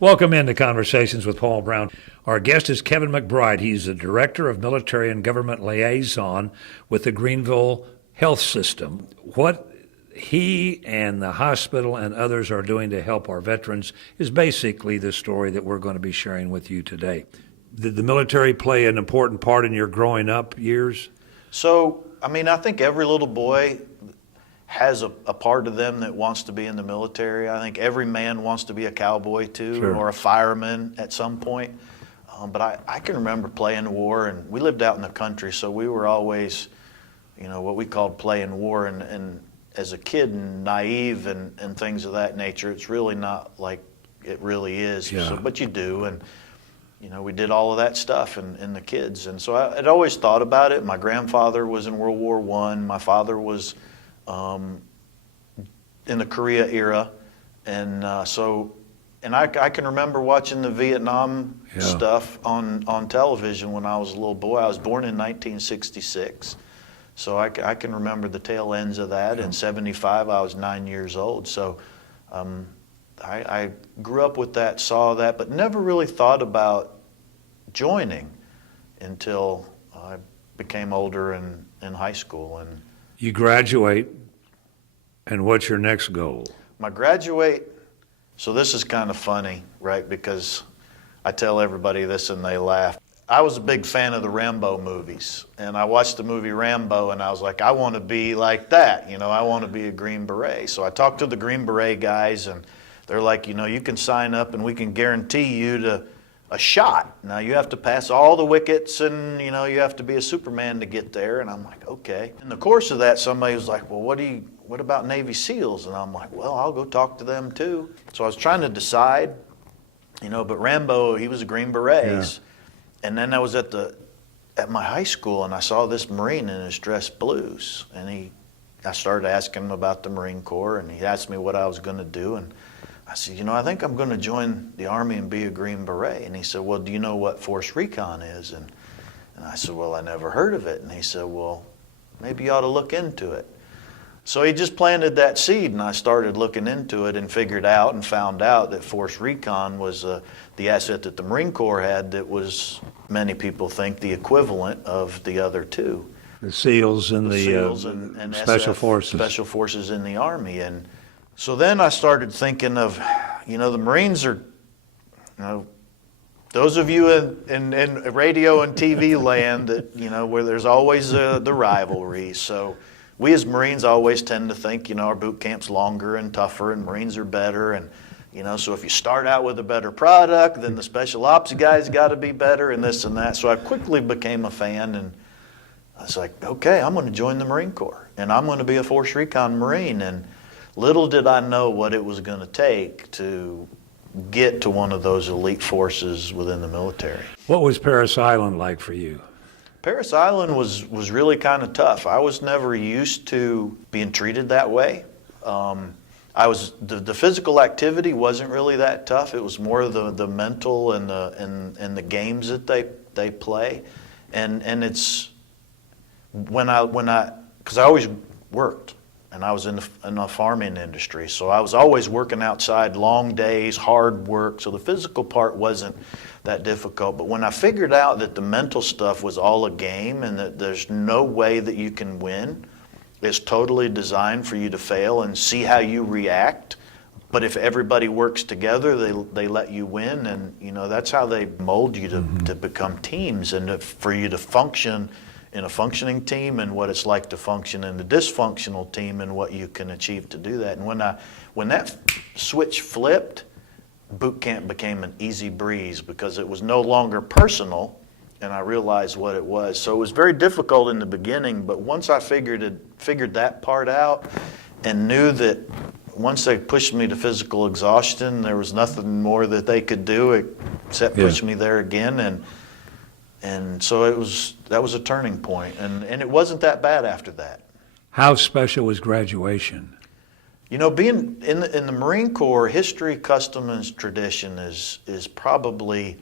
Welcome into Conversations with Paul Brown. Our guest is Kevin McBride. He's the Director of Military and Government Liaison with the Greenville Health System. What he and the hospital and others are doing to help our veterans is basically the story that we're going to be sharing with you today. Did the military play an important part in your growing up years? I think every little boy has a part of them that wants to be in the military. I think every man wants to be a cowboy too, Sure. or a fireman at some point. But I can remember playing war, and we lived out in the country, so we were always, what we called playing war. And as a kid, and naive and things of that nature, it's really not like it really is. Yeah. But you do, and we did all of that stuff in the kids. And so I'd always thought about it. My grandfather was in World War I. My father was in the Korea era. And I can remember watching the Vietnam stuff on television when I was a little boy. I was born in 1966. So I can remember the tail ends of that. In 75, I was 9 years old. So I grew up with that, saw that, but never really thought about joining until I became older in high school. And You graduate, and what's your next goal? my graduate, so this is kind of funny, right? Because I tell everybody this and they laugh. I was a big fan of the Rambo movies, and I watched the movie Rambo, and I was like, I want to be like that. I want to be a Green Beret. So I talked to the Green Beret guys, and they're like, you can sign up and we can guarantee you a shot. Now you have to pass all the wickets, and you have to be a Superman to get there. And I'm like, okay. In the course of that, somebody was like, well, what about Navy SEALs? And I'm like, well, I'll go talk to them too. So I was trying to decide, but Rambo, he was a Green Beret. Yeah. And then I was at my high school, and I saw this Marine in his dress blues, and I started asking him about the Marine Corps, and he asked me what I was going to do, and I said, I think I'm going to join the Army and be a Green Beret. And he said, well, do you know what Force Recon is? And I said, well, I never heard of it. And he said, well, maybe you ought to look into it. So he just planted that seed, and I started looking into it and figured out and found out that Force Recon was the asset that the Marine Corps had that was, many people think, the equivalent of the other two. The SEALs and the SEALs and Special SF, Forces. Special Forces in the Army. And so then I started thinking of, the Marines are, those of you in radio and TV land that, where there's always the rivalry. So we as Marines always tend to think, our boot camp's longer and tougher, and Marines are better. And, so if you start out with a better product, then the Special Ops guys got to be better, and this and that. So I quickly became a fan, and I was like, okay, I'm going to join the Marine Corps, and I'm going to be a Force Recon Marine. And little did I know what it was going to take to get to one of those elite forces within the military. What was Parris Island like for you? Parris Island was really kind of tough. I was never used to being treated that way. The physical activity wasn't really that tough. It was more the mental and the games that they play, and it's because I always worked. And I was in the farming industry, so I was always working outside, long days, hard work, so the physical part wasn't that difficult. But when I figured out that the mental stuff was all a game and that there's no way that you can win, it's totally designed for you to fail and see how you react. But if everybody works together, they let you win, and that's how they mold you to become teams and for you to function in a functioning team, and what it's like to function in a dysfunctional team, and what you can achieve to do that. And when that switch flipped, boot camp became an easy breeze because it was no longer personal, and I realized what it was. So it was very difficult in the beginning, but once I figured that part out and knew that once they pushed me to physical exhaustion, there was nothing more that they could do except push me there again. And so that was a turning point, and it wasn't that bad after that. How special was graduation? Being in the Marine Corps, history, custom, and tradition is probably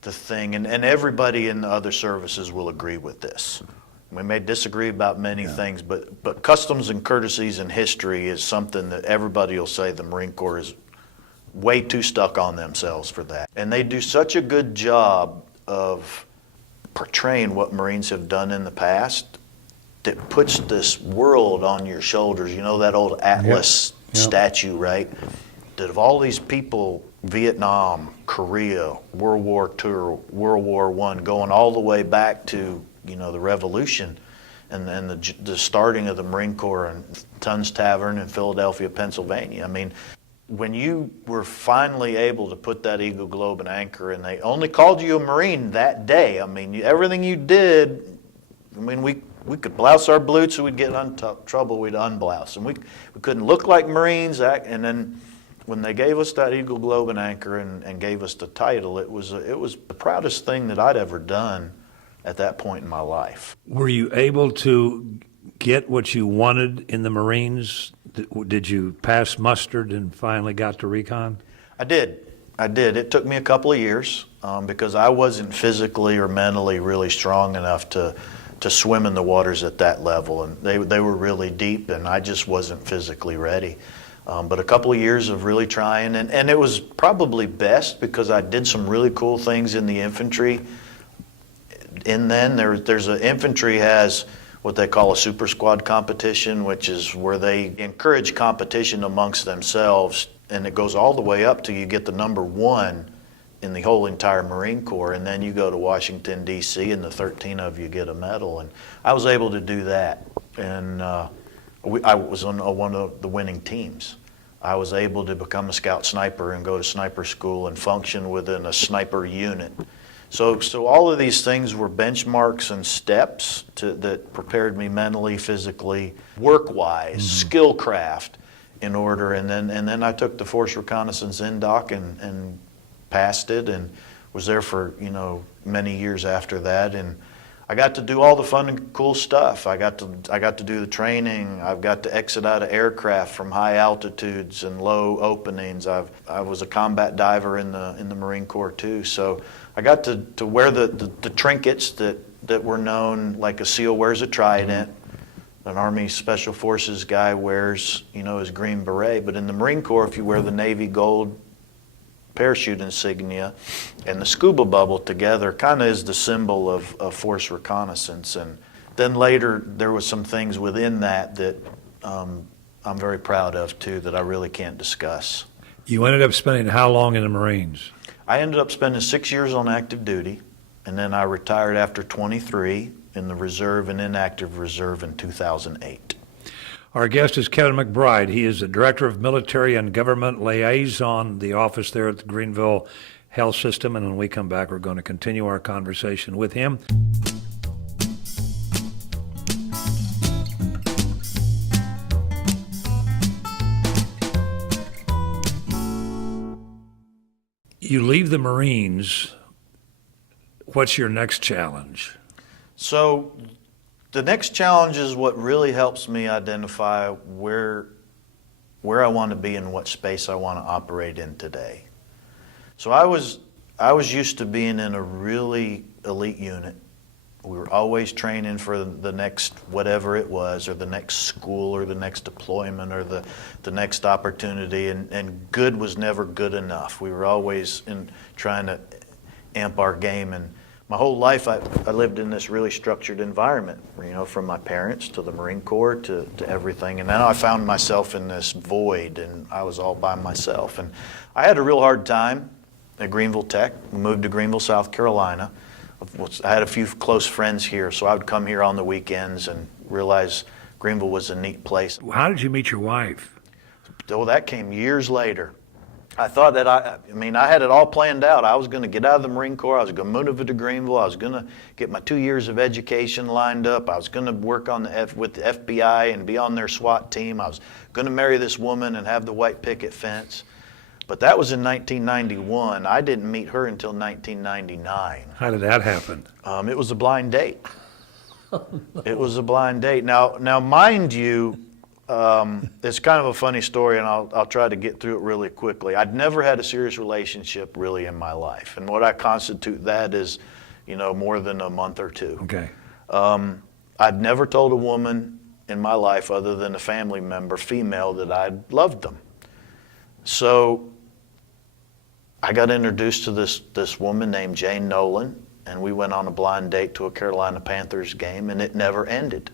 the thing, and everybody in the other services will agree with this. We may disagree about many things, but customs and courtesies and history is something that everybody will say the Marine Corps way too stuck on themselves for that. And they do such a good job of portraying what Marines have done in the past that puts this world on your shoulders. You know that old Atlas statue, right? That of all these people, Vietnam, Korea, World War II, World War I, going all the way back to, you know, the Revolution and then the starting of the Marine Corps in Tunn's Tavern in Philadelphia, Pennsylvania. I mean, when you were finally able to put that Eagle, Globe, and Anchor, and they only called you a Marine that day, I mean, everything you did, I mean, we could blouse our boots and we'd get in trouble, we'd unblouse. And we couldn't look like Marines. And then when they gave us that Eagle, Globe, and Anchor and gave us the title, it was the proudest thing that I'd ever done at that point in my life. Were you able to get what you wanted in the Marines? Did you pass muster and finally got to recon? I did. It took me a couple of years because I wasn't physically or mentally really strong enough to swim in the waters at that level. And they were really deep, and I just wasn't physically ready. But a couple of years of really trying, and it was probably best because I did some really cool things in the infantry. And then there's infantry has what they call a super squad competition, which is where they encourage competition amongst themselves, and it goes all the way up till you get the number one in the whole entire Marine Corps, and then you go to Washington, D.C., and the 13 of you get a medal. And I was able to do that, and I was on one of the winning teams. I was able to become a scout sniper and go to sniper school and function within a sniper unit. So all of these things were benchmarks and steps that prepared me mentally, physically, work-wise, skillcraft in order. And then I took the Force Reconnaissance INDOC and passed it and was there for, you know, many years after that. And I got to do all the fun and cool stuff. I got to do the training. I've got to exit out of aircraft from high altitudes and low openings. I was a combat diver in the Marine Corps too. So I got to wear the trinkets that were known, like a SEAL wears a trident, an Army Special Forces guy wears, you know, his green beret. But in the Marine Corps, if you wear the Navy gold parachute insignia and the scuba bubble together, kind of is the symbol of Force Reconnaissance. And then later there was some things within that I'm very proud of too that I really can't discuss. You ended up spending how long in the Marines? I ended up spending 6 years on active duty, and then I retired after 23 in the reserve and inactive reserve in 2008. Our guest is Kevin McBride. He is the Director of Military and Government Liaison, the office there at the Greenville Health System. And when we come back, we're going to continue our conversation with him. You leave the Marines. What's your next challenge? So the next challenge is what really helps me identify where I want to be and what space I want to operate in today. So I was used to being in a really elite unit. We were always training for the next whatever it was, or the next school, or the next deployment, or the next opportunity, and good was never good enough. We were always trying to amp our game. And my whole life I lived in this really structured environment, you know, from my parents to the Marine Corps to everything. And now I found myself in this void, and I was all by myself. And I had a real hard time at Greenville Tech. We moved to Greenville, South Carolina. I had a few close friends here, so I would come here on the weekends and realize Greenville was a neat place. How did you meet your wife? Oh, that came years later. I thought that I had it all planned out. I was going to get out of the Marine Corps. I was going to move to Greenville. I was going to get my 2 years of education lined up. I was going to work with the FBI and be on their SWAT team. I was going to marry this woman and have the white picket fence. But that was in 1991. I didn't meet her until 1999. How did that happen? It was a blind date. It was a blind date. Now, mind you, it's kind of a funny story, and I'll try to get through it really quickly. I'd never had a serious relationship really in my life, and what I constitute that is, you know, more than a month or two. Okay. I'd never told a woman in my life, other than a family member, female, that I loved them. So I got introduced to this woman named Jane Nolan, and we went on a blind date to a Carolina Panthers game, and it never ended.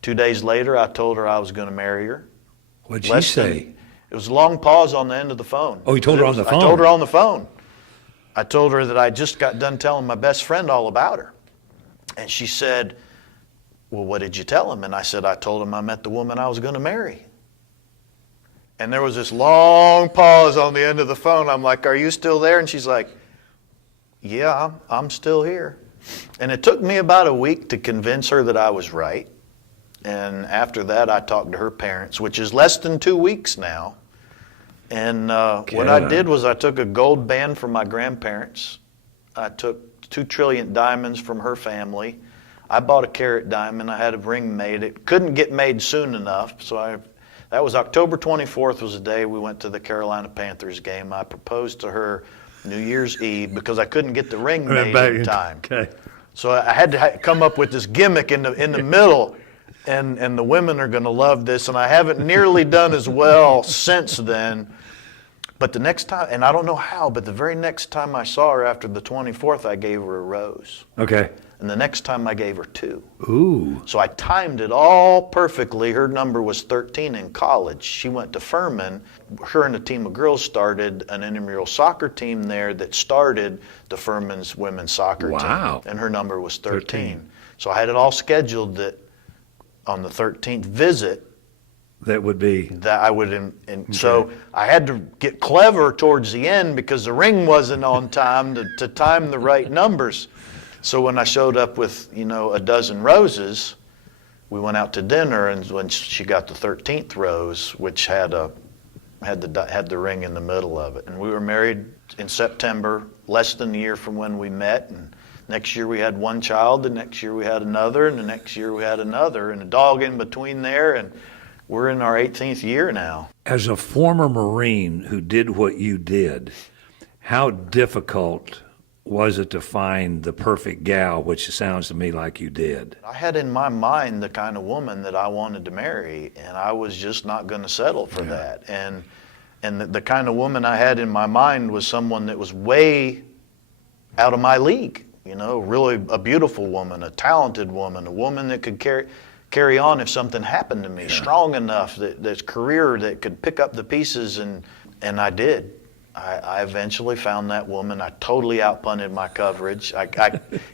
2 days later, I told her I was going to marry her. What'd she say? It was a long pause on the end of the phone. Oh, you told her on the phone? I told her on the phone. I told her that I just got done telling my best friend all about her. And she said, well, what did you tell him? And I said, I told him I met the woman I was going to marry. And there was this long pause on the end of the phone. I'm like, are you still there? And she's like, yeah, I'm still here. And it took me about a week to convince her that I was right. And after that, I talked to her parents, which is less than 2 weeks now. And what I did was I took a gold band from my grandparents. I took 2 trillion diamonds from her family. I bought a carat diamond. I had a ring made. It couldn't get made soon enough, so that was October 24th was the day we went to the Carolina Panthers game. I proposed to her New Year's Eve because I couldn't get the ring made in time. Okay. So I had to come up with this gimmick in the middle, and the women are going to love this. And I haven't nearly done as well since then. But the next time, and I don't know how, but the very next time I saw her after the 24th, I gave her a rose. Okay. And the next time I gave her 2. Ooh. So I timed it all perfectly. Her number was 13 in college. She went to Furman. Her and a team of girls started an intramural soccer team there that started the Furman's women's soccer Wow. team. And her number was 13. So I had it all scheduled that on the 13th visit, That would be. that I would, and so I had to get clever towards the end because the ring wasn't on time to time the right numbers. So when I showed up with, a dozen roses, we went out to dinner, and when she got the 13th rose, which had the ring in the middle of it, and we were married in September, less than a year from when we met, and next year we had 1 child, the next year we had another, and the next year we had another, and a dog in between there, and we're in our 18th year now. As a former Marine who did what you did, how difficult was it to find the perfect gal, which sounds to me like you did? I had in my mind the kind of woman that I wanted to marry, and I was just not going to settle for that. And the kind of woman I had in my mind was someone that was way out of my league, really a beautiful woman, a talented woman, a woman that could carry on if something happened to me, strong enough, that's career that could pick up the pieces, and I did. I eventually found that woman. I totally outpunted my coverage. I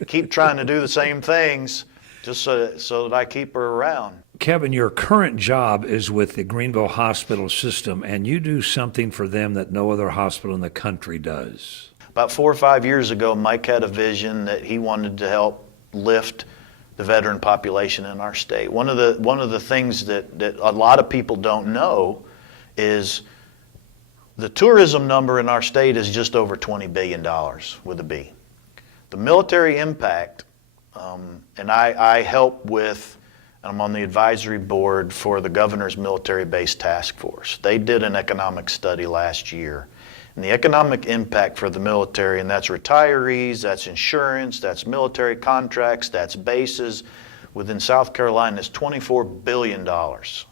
keep trying to do the same things just so that I keep her around. Kevin, your current job is with the Greenville hospital system, and you do something for them that no other hospital in the country does. About 4 or 5 years ago, Mike had a vision that he wanted to help lift the veteran population in our state. One of the things that a lot of people don't know is the tourism number in our state is just over $20 billion with a B. The military impact, and I help with, I'm on the advisory board for the governor's military-based task force. They did an economic study last year. And the economic impact for the military, and that's retirees, that's insurance, that's military contracts, that's bases, within South Carolina is $24 billion.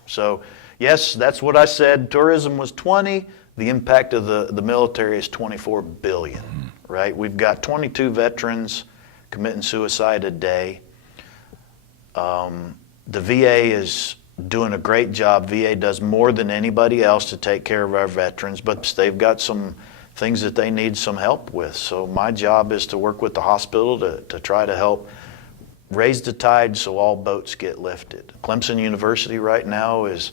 So yes, that's what I said. Tourism was 20. The impact of the military is $24 billion, right? We've got 22 veterans committing suicide a day. The VA is doing a great job. VA does more than anybody else to take care of our veterans, but they've got some things that they need some help with. So my job is to work with the hospital to try to help raise the tide so all boats get lifted. Clemson University right now is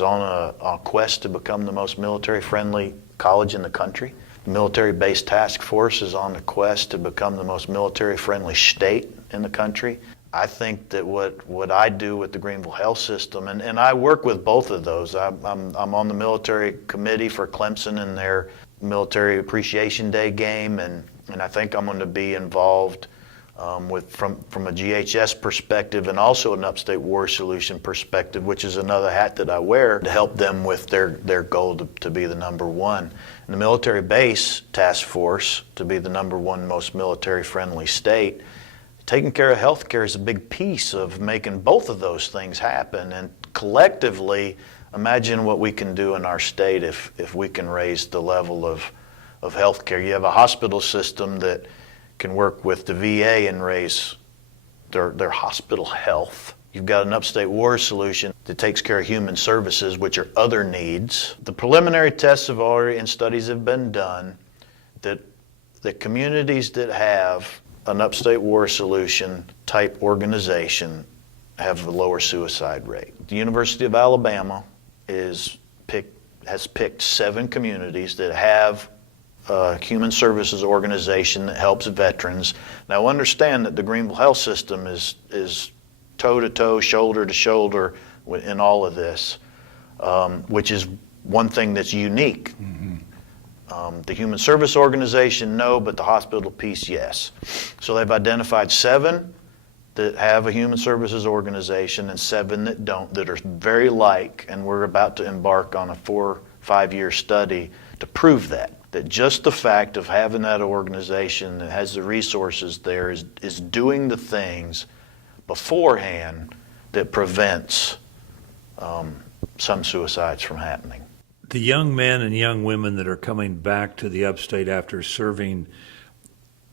on a quest to become the most military-friendly college in the country. The military-based task force is on a quest to become the most military-friendly state in the country. I think that what I do with the Greenville Health System, and I work with both of those. I'm on the military committee for Clemson in their Military Appreciation Day game, and I think I'm going to be involved from a GHS perspective and also an Upstate War Solution perspective, which is another hat that I wear to help them with their goal to be the number one. And the military base task force to be the number one most military-friendly state. Taking care of health care is a big piece of making both of those things happen. And collectively, imagine what we can do in our state if we can raise the level of of healthcare. You have a hospital system that can work with the VA and raise their hospital health. You've got an Upstate Warrior solution that takes care of human services, which are other needs. The preliminary tests have already, and studies have been done, that the communities that have an Upstate Warrior solution type organization have a lower suicide rate. The University of Alabama has picked 7 communities that have a human services organization that helps veterans. Now understand that the Greenville Health System is toe-to-toe, shoulder-to-shoulder in all of this, which is one thing that's unique. The human service organization, no, but the hospital piece, yes. So they've identified 7 that have a human services organization and 7 that don't, that are very like, and we're about to embark on a 4-5 year study to prove that just the fact of having that organization that has the resources there is doing the things beforehand that prevents some suicides from happening. The young men and young women that are coming back to the Upstate after serving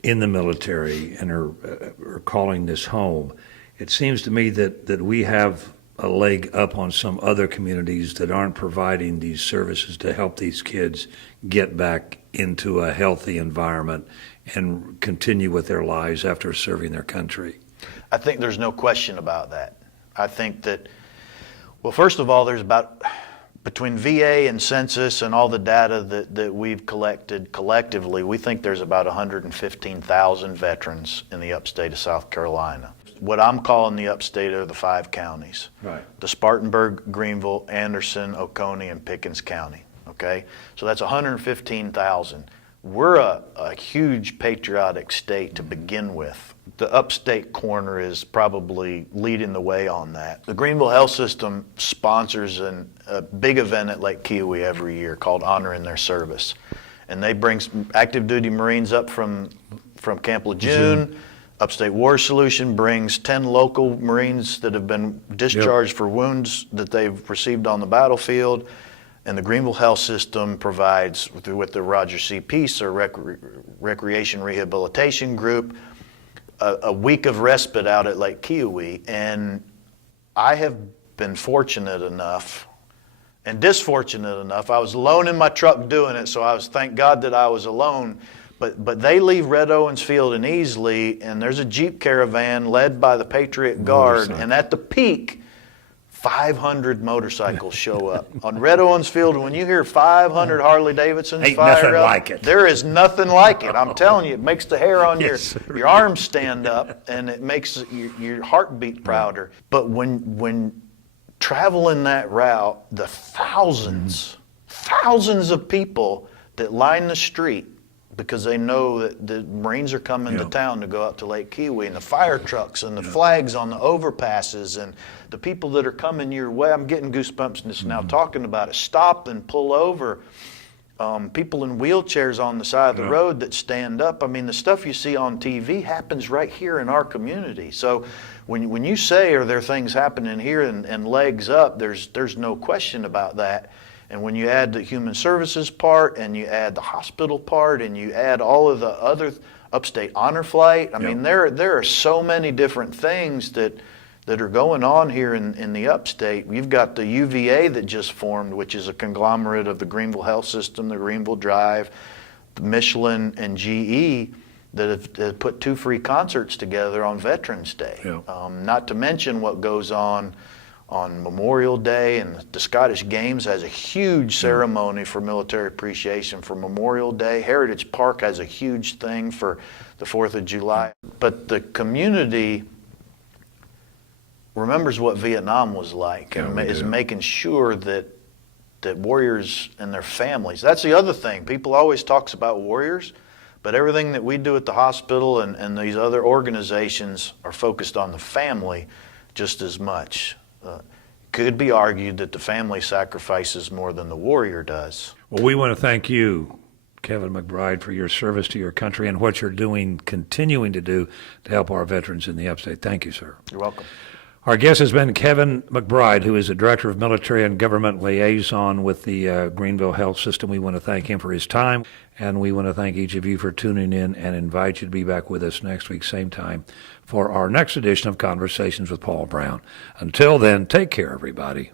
in the military and are calling this home, it seems to me that we have a leg up on some other communities that aren't providing these services to help these kids get back into a healthy environment and continue with their lives after serving their country. I think there's no question about that. I think that, well, first of all, there's about, between VA and census and all the data that we've collected collectively, we think there's about 115,000 veterans in the upstate of South Carolina. What I'm calling the upstate are the 5 counties. Right. The Spartanburg, Greenville, Anderson, Oconee, and Pickens County. Okay? So that's 115,000. We're a huge patriotic state to begin with. The upstate corner is probably leading the way on that. The Greenville Health System sponsors a big event at Lake Kiowee every year called Honoring Their Service. And they bring active duty Marines up from Camp Lejeune. Upstate Warrior Solution brings 10 local Marines that have been discharged for wounds that they've received on the battlefield. And the Greenville Health System provides, with the Roger C. Peace, or Recreation Rehabilitation Group, a week of respite out at Lake Kiowee. And I have been fortunate enough and disfortunate enough. I was alone in my truck doing it, so thank God that I was alone. But they leave Red Owens Field and Easley, and there's a Jeep caravan led by the Patriot Guard, and at the peak, 500 motorcycles show up. On Red Owens Field, when you hear 500 Harley Davidsons fire up, like it. There is nothing like it. I'm telling you, it makes the hair on your arms stand up, and it makes your heartbeat prouder. But when traveling that route, the thousands of people that line the street because they know that the Marines are coming to town to go out to Lake Kiowee, and the fire trucks and the flags on the overpasses and the people that are coming your way. I'm getting goosebumps just now talking about it. Stop and pull over. People in wheelchairs on the side of the road that stand up. I mean, the stuff you see on TV happens right here in our community. So when you say, are there things happening here and legs up, there's no question about that. And when you add the human services part, and you add the hospital part, and you add all of the other Upstate Honor Flight, I mean, there are so many different things that are going on here in the Upstate. You've got the UVA that just formed, which is a conglomerate of the Greenville Health System, the Greenville Drive, the Michelin, and GE that have put 2 free concerts together on Veterans Day. Not to mention what goes on Memorial Day, and the Scottish Games has a huge ceremony for military appreciation for Memorial Day. Heritage Park has a huge thing for the 4th of July. But the community remembers what Vietnam was like, and is making sure that warriors and their families. That's the other thing. People always talks about warriors, but everything that we do at the hospital and these other organizations are focused on the family just as much. Could be argued that the family sacrifices more than the warrior does. Well, we want to thank you, Kevin McBride, for your service to your country and what you're doing, continuing to do to help our veterans in the Upstate. Thank you, sir. You're welcome. Our guest has been Kevin McBride, who is the Director of Military and Government Liaison with the Greenville Health System. We want to thank him for his time, and we want to thank each of you for tuning in and invite you to be back with us next week, same time, for our next edition of Conversations with Paul Brown. Until then, take care, everybody.